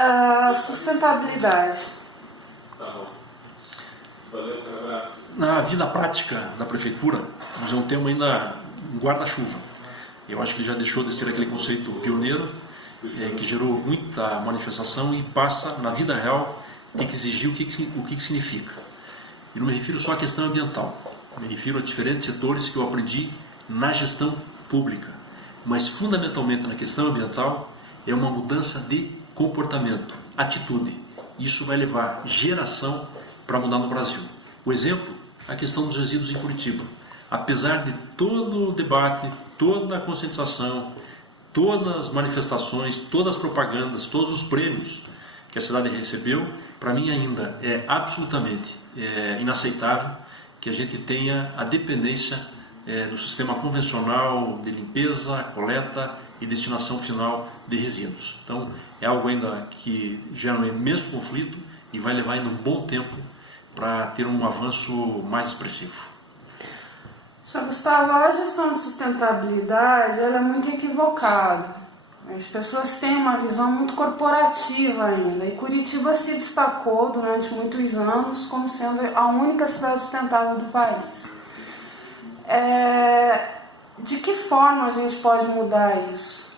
A sustentabilidade. Na vida prática da prefeitura, nós não temos ainda um guarda-chuva. Eu acho que já deixou de ser aquele conceito pioneiro, que gerou muita manifestação e passa, na vida real, tem que exigir o que significa. E não me refiro só à questão ambiental, me refiro a diferentes setores que eu aprendi na gestão pública. Mas, fundamentalmente, na questão ambiental, é uma mudança de comportamento, atitude. Isso vai levar geração para mudar no Brasil. O exemplo, a questão dos resíduos em Curitiba. Apesar de todo o debate, toda a conscientização, todas as manifestações, todas as propagandas, todos os prêmios que a cidade recebeu, para mim ainda é absolutamente inaceitável que a gente tenha a dependência do sistema convencional de limpeza, coleta e destinação final de resíduos. Então, é algo ainda que gera um imenso conflito e vai levar ainda um bom tempo para ter um avanço mais expressivo. Sr. Gustavo, a gestão de sustentabilidade ela é muito equivocada. As pessoas têm uma visão muito corporativa ainda. E Curitiba se destacou durante muitos anos como sendo a única cidade sustentável do país. De que forma a gente pode mudar isso?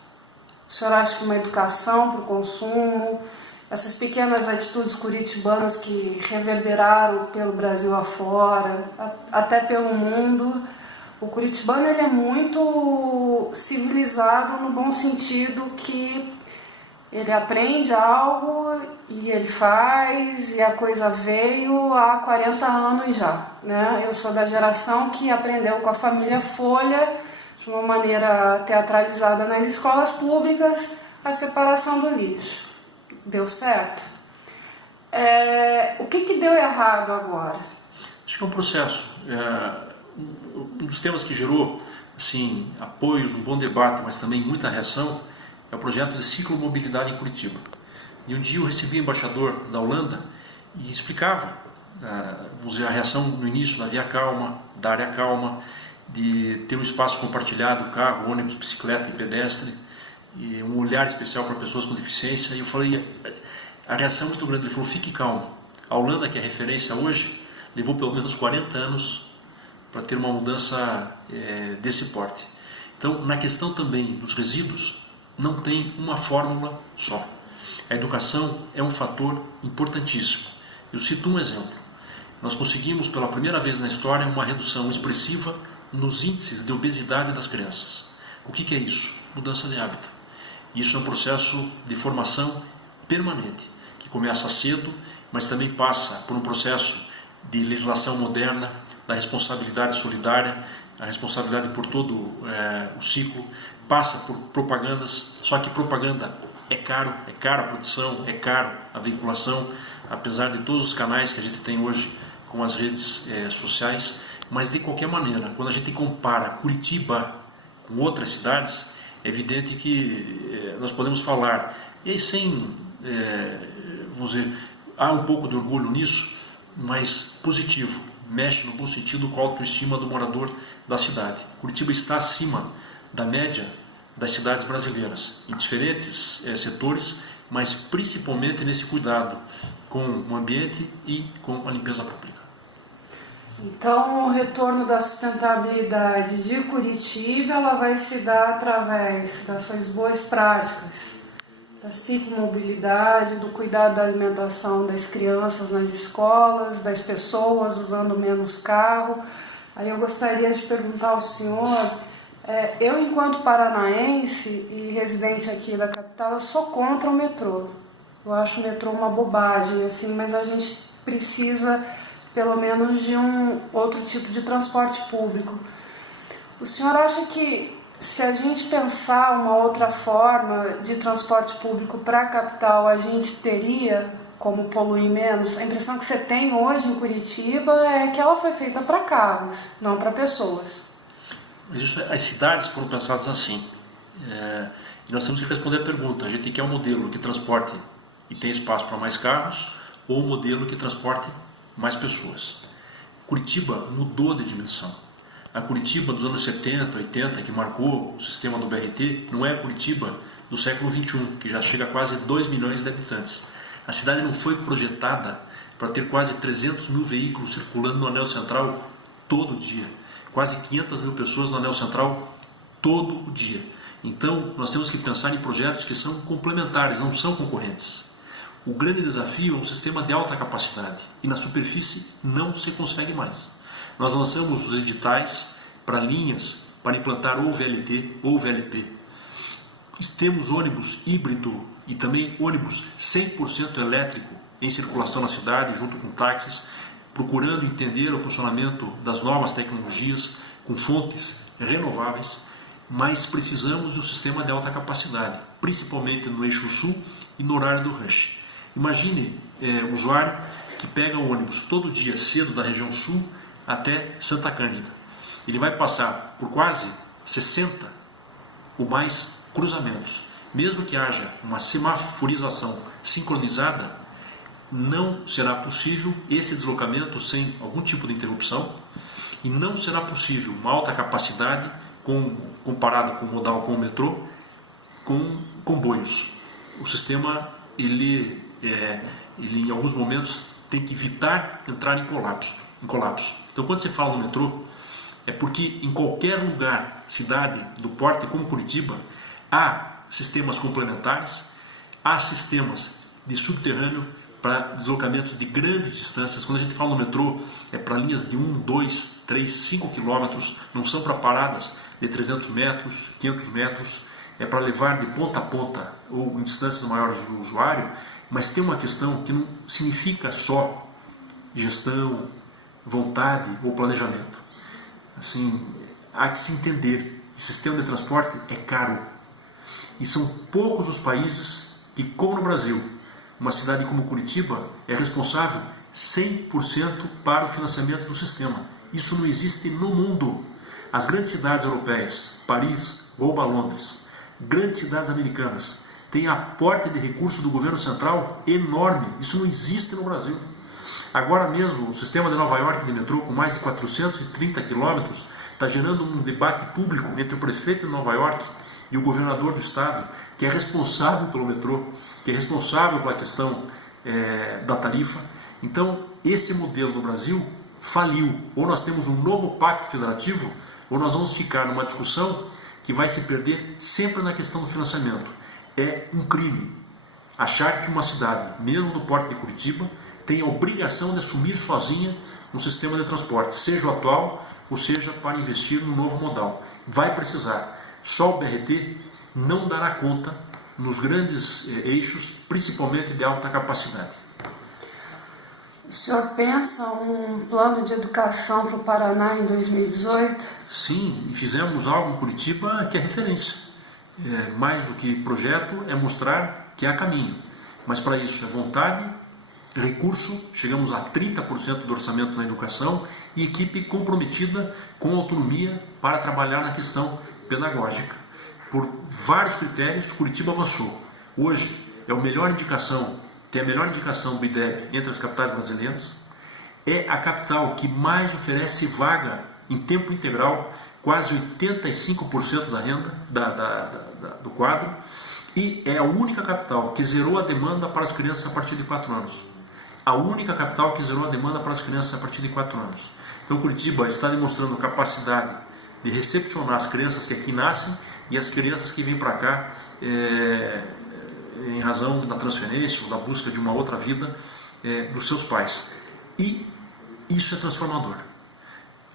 O senhor acha que uma educação para o consumo, essas pequenas atitudes curitibanas que reverberaram pelo Brasil afora, até pelo mundo, o curitibano ele é muito civilizado no bom sentido que ele aprende algo e ele faz e a coisa veio há 40 anos já, né? Eu sou da geração que aprendeu com a família Folha, de uma maneira teatralizada nas escolas públicas, a separação do lixo. Deu certo? O que deu errado agora? Acho que é um processo. Um dos temas que gerou assim, apoios, um bom debate, mas também muita reação, é o projeto de ciclomobilidade em Curitiba. E um dia eu recebi o embaixador da Holanda e explicava, vamos dizer, a reação no início da via calma, da área calma, de ter um espaço compartilhado, carro, ônibus, bicicleta e pedestre, e um olhar especial para pessoas com deficiência. E eu falei, a reação é muito grande. Ele falou, fique calmo. A Holanda, que é referência hoje, levou pelo menos 40 anos para ter uma mudança desse porte. Então, na questão também dos resíduos, não tem uma fórmula só. A educação é um fator importantíssimo. Eu cito um exemplo. Nós conseguimos, pela primeira vez na história, uma redução expressiva nos índices de obesidade das crianças. O que é isso? Mudança de hábito. Isso é um processo de formação permanente, que começa cedo, mas também passa por um processo de legislação moderna, da responsabilidade solidária, a responsabilidade por todo o ciclo, passa por propagandas, só que propaganda é cara a produção, é caro a veiculação, apesar de todos os canais que a gente tem hoje com as redes sociais, mas de qualquer maneira, quando a gente compara Curitiba com outras cidades, é evidente que nós podemos falar, e aí sem, vamos dizer, há um pouco de orgulho nisso, mas positivo, mexe no bom sentido com a autoestima do morador da cidade. Curitiba está acima da média das cidades brasileiras, em diferentes setores, mas principalmente nesse cuidado com o ambiente e com a limpeza pública. Então, o retorno da sustentabilidade de Curitiba ela vai se dar através dessas boas práticas, da ciclomobilidade, do cuidado da alimentação das crianças nas escolas, das pessoas usando menos carro. Aí eu gostaria de perguntar ao senhor, eu enquanto paranaense e residente aqui da capital, eu sou contra o metrô. Eu acho o metrô uma bobagem, assim, mas a gente precisa pelo menos de um outro tipo de transporte público. O senhor acha que se a gente pensar uma outra forma de transporte público para a capital, a gente teria como poluir menos? A impressão que você tem hoje em Curitiba é que ela foi feita para carros, não para pessoas. Mas isso, as cidades foram pensadas assim. E nós temos que responder a pergunta, a gente quer um modelo que transporte e tem espaço para mais carros, ou um modelo que transporte mais pessoas. Curitiba mudou de dimensão. A Curitiba dos anos 70, 80, que marcou o sistema do BRT, não é a Curitiba do século XXI, que já chega a quase 2 milhões de habitantes. A cidade não foi projetada para ter quase 300 mil veículos circulando no anel central todo dia, quase 500 mil pessoas no anel central todo dia. Então, nós temos que pensar em projetos que são complementares, não são concorrentes. O grande desafio é um sistema de alta capacidade e na superfície não se consegue mais. Nós lançamos os editais para linhas para implantar ou VLT ou VLP. Temos ônibus híbrido e também ônibus 100% elétrico em circulação na cidade, junto com táxis, procurando entender o funcionamento das novas tecnologias com fontes renováveis, mas precisamos de um sistema de alta capacidade, principalmente no eixo sul e no horário do rush. Imagine um usuário que pega o ônibus todo dia cedo da região sul até Santa Cândida. Ele vai passar por quase 60 ou mais cruzamentos. Mesmo que haja uma semaforização sincronizada, não será possível esse deslocamento sem algum tipo de interrupção e não será possível uma alta capacidade comparado com o modal com o metrô, com comboios. O sistema, ele em alguns momentos tem que evitar entrar em colapso. Então, quando se fala no metrô, é porque em qualquer lugar, cidade do porte como Curitiba, há sistemas complementares, há sistemas de subterrâneo para deslocamentos de grandes distâncias. Quando a gente fala no metrô, é para linhas de 1, 2, 3, 5 quilômetros, não são para paradas de 300 metros, 500 metros, é para levar de ponta a ponta ou em distâncias maiores do usuário, mas tem uma questão que não significa só gestão, vontade ou planejamento. Assim, há que se entender que o sistema de transporte é caro e são poucos os países que, como no Brasil, uma cidade como Curitiba é responsável 100% para o financiamento do sistema. Isso não existe no mundo. As grandes cidades europeias, Paris, Roma, Londres, grandes cidades americanas, têm aporte de recursos do governo central enorme. Isso não existe no Brasil. Agora mesmo, o sistema de Nova York de metrô, com mais de 430 quilômetros, está gerando um debate público entre o prefeito de Nova York e o governador do estado, que é responsável pelo metrô, que é responsável pela questão da tarifa. Então, esse modelo no Brasil faliu. Ou nós temos um novo pacto federativo, ou nós vamos ficar numa discussão que vai se perder sempre na questão do financiamento. É um crime achar que uma cidade, mesmo do porte de Curitiba, tem a obrigação de assumir sozinha um sistema de transporte, seja o atual ou seja para investir no novo modal. Vai precisar. Só o BRT não dará conta nos grandes eixos, principalmente de alta capacidade. O senhor pensa um plano de educação para o Paraná em 2018? Sim, e fizemos algo em Curitiba que é referência. Mais do que projeto, é mostrar que há caminho. Mas para isso é vontade, recurso, chegamos a 30% do orçamento na educação e equipe comprometida com autonomia para trabalhar na questão pedagógica. Por vários critérios, Curitiba avançou. Hoje é a melhor indicação, tem a melhor indicação do IDEB entre as capitais brasileiras. É a capital que mais oferece vaga em tempo integral, quase 85% da renda do quadro, e é a única capital que zerou a demanda para as crianças a partir de 4 anos. A única capital que zerou a demanda para as crianças a partir de 4 anos. Então Curitiba está demonstrando capacidade de recepcionar as crianças que aqui nascem e as crianças que vêm para cá em razão da transferência ou da busca de uma outra vida dos seus pais. E isso é transformador.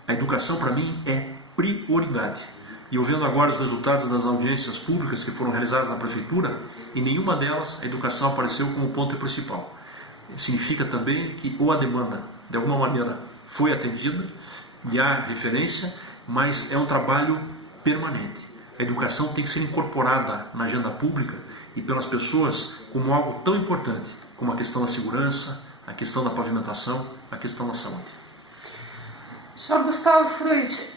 A educação, para mim, é prioridade. E eu vendo agora os resultados das audiências públicas que foram realizadas na prefeitura, em nenhuma delas a educação apareceu como ponto principal. Significa também que ou a demanda, de alguma maneira, foi atendida, e há referência, mas é um trabalho permanente. A educação tem que ser incorporada na agenda pública e pelas pessoas como algo tão importante como a questão da segurança, a questão da pavimentação, a questão da saúde. Senhor Gustavo Fruit,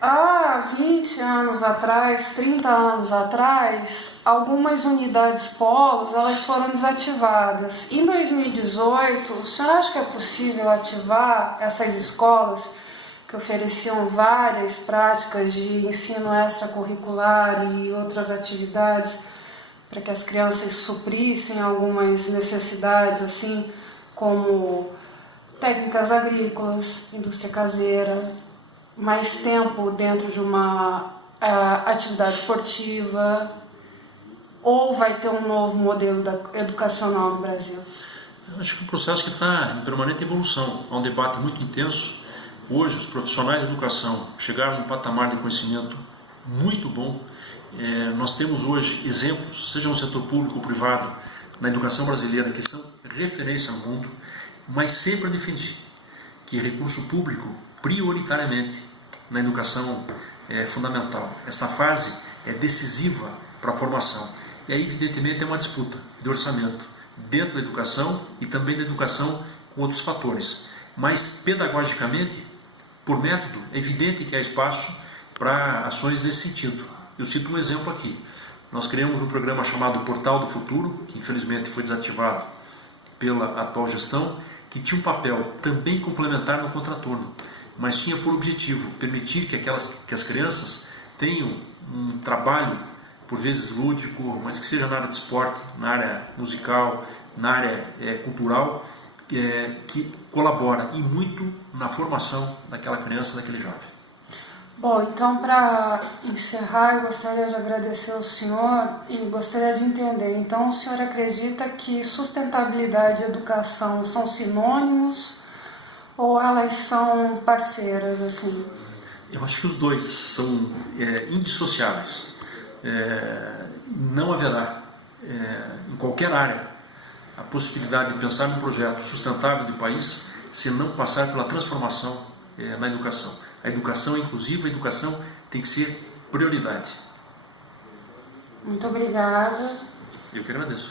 há 20 anos atrás, 30 anos atrás, algumas unidades polos elas foram desativadas. Em 2018, o senhor acha que é possível ativar essas escolas? que ofereciam várias práticas de ensino extracurricular e outras atividades para que as crianças suprissem algumas necessidades, assim como técnicas agrícolas, indústria caseira, mais tempo dentro de uma atividade esportiva, ou vai ter um novo modelo educacional no Brasil? Eu acho que é um processo que está em permanente evolução. Há um debate muito intenso. Hoje, os profissionais da educação chegaram num patamar de conhecimento muito bom. Nós temos hoje exemplos, seja no setor público ou privado, na educação brasileira, que são referência no mundo, mas sempre defendi que recurso público, prioritariamente, na educação é fundamental. Esta fase é decisiva para a formação. E aí, evidentemente, é uma disputa de orçamento dentro da educação e também da educação com outros fatores. Mas, pedagogicamente, por método, é evidente que há espaço para ações nesse sentido. Eu cito um exemplo aqui. Nós criamos um programa chamado Portal do Futuro, que infelizmente foi desativado pela atual gestão, que tinha um papel também complementar no contraturno, mas tinha por objetivo permitir que as crianças tenham um trabalho, por vezes lúdico, mas que seja na área de esporte, na área musical, na área cultural, que colabora e muito na formação daquela criança, daquele jovem. Bom, então, para encerrar, eu gostaria de agradecer ao senhor e gostaria de entender. Então, o senhor acredita que sustentabilidade e educação são sinônimos ou elas são parceiras, assim? Eu acho que os dois são indissociáveis. Não haverá, em qualquer área, a possibilidade de pensar num projeto sustentável de país se não passar pela transformação na educação. A educação inclusiva, a educação tem que ser prioridade. Muito obrigada. Eu que agradeço.